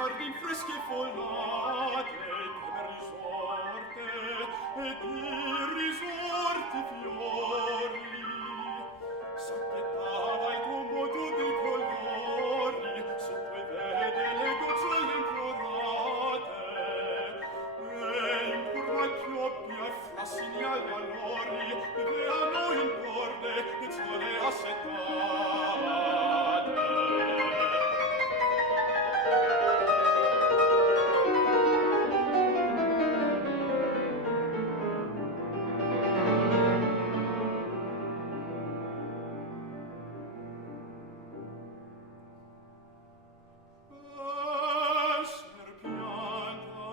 giardin freschi e follate, e risorte, e di risorti fiori. S'acchittava il tuo modo dei colori, sotto i vede le gocciole implorate, e in curva chioppia fra segnali allori, veano in corde le zone assetate. Esser pianta,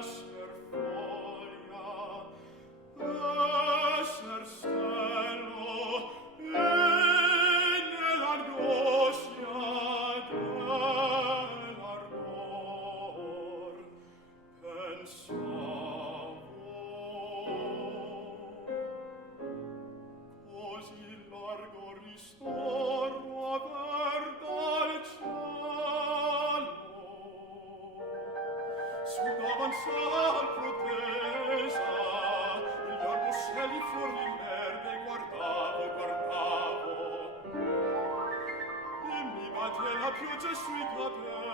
esser foglia, esser stelo, e nell'angoscia dell'ardor pensavo. Così largo ristoro aver dal cielo, su d'avanzar protesa, il largo cieli fuor l'imerde guardavo, guardavo, e mi batte la pioggia sui capelli,